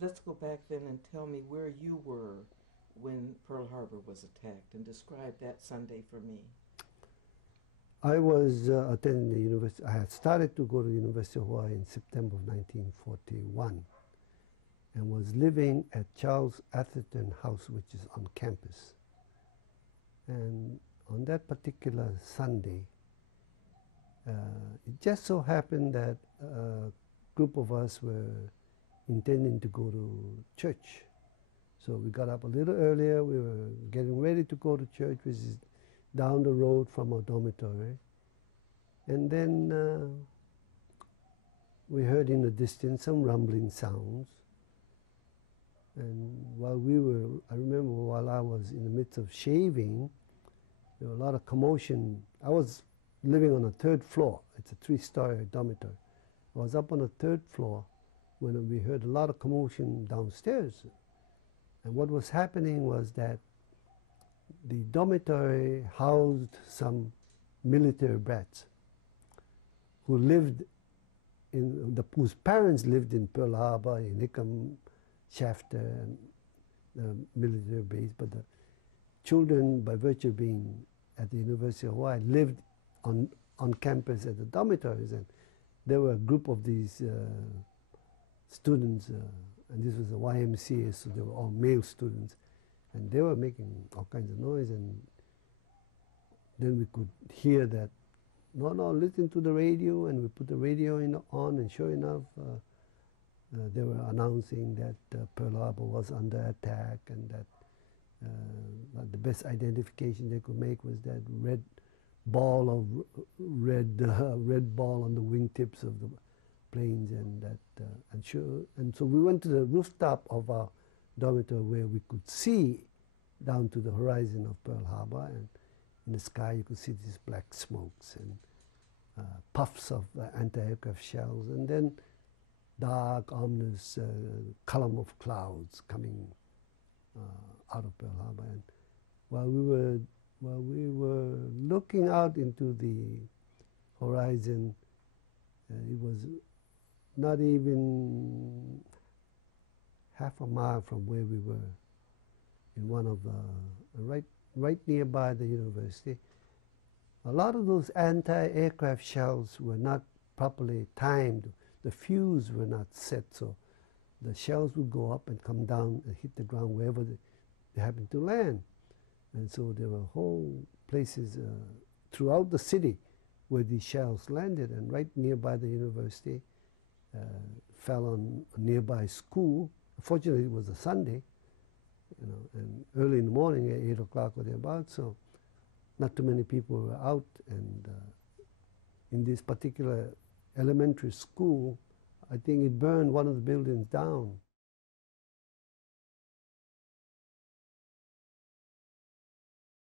let's go back then and tell me where you were when Pearl Harbor was attacked, and describe that Sunday for me. I was attending the university. I had started to go to the University of Hawaii in September of 1941 and was living at Charles Atherton House, which is on campus. And on that particular Sunday, it just so happened that a group of us were intending to go to church. So we got up a little earlier. We were getting ready to go to church, which is down the road from our dormitory. And then we heard in the distance some rumbling sounds. And I remember while I was in the midst of shaving, there was a lot of commotion. I was living on the third floor. It's a three-story dormitory. I was up on the third floor when we heard a lot of commotion downstairs. And what was happening was that the dormitory housed some military brats whose parents lived in Pearl Harbor, in Hickam, Shafter, and the military base, but the children, by virtue of being at the University of Hawaii, lived on campus at the dormitories, and there were a group of these students, and this was a YMCA, so they were all male students, and they were making all kinds of noise, and then we could hear that, no, listen to the radio, and we put the radio on, and sure enough, they were announcing that Pearl Harbor was under attack, and that the best identification they could make was that red ball on the wingtips of the planes, and so we went to the rooftop of our dormitory where we could see down to the horizon of Pearl Harbor, and in the sky you could see these black smokes and puffs of anti-aircraft shells, and then dark, ominous column of clouds coming out of Pearl Harbor. And while we were looking out into the horizon, it was not even half a mile from where we were, in one of right nearby the university. A lot of those anti-aircraft shells were not properly timed. The fuse were not set, so the shells would go up and come down and hit the ground wherever they happened to land. And so there were whole places throughout the city where these shells landed, and right nearby the university fell on a nearby school. Fortunately, it was a Sunday, and early in the morning at 8 o'clock or thereabouts, so not too many people were out. And in this particular elementary school, I think it burned one of the buildings down.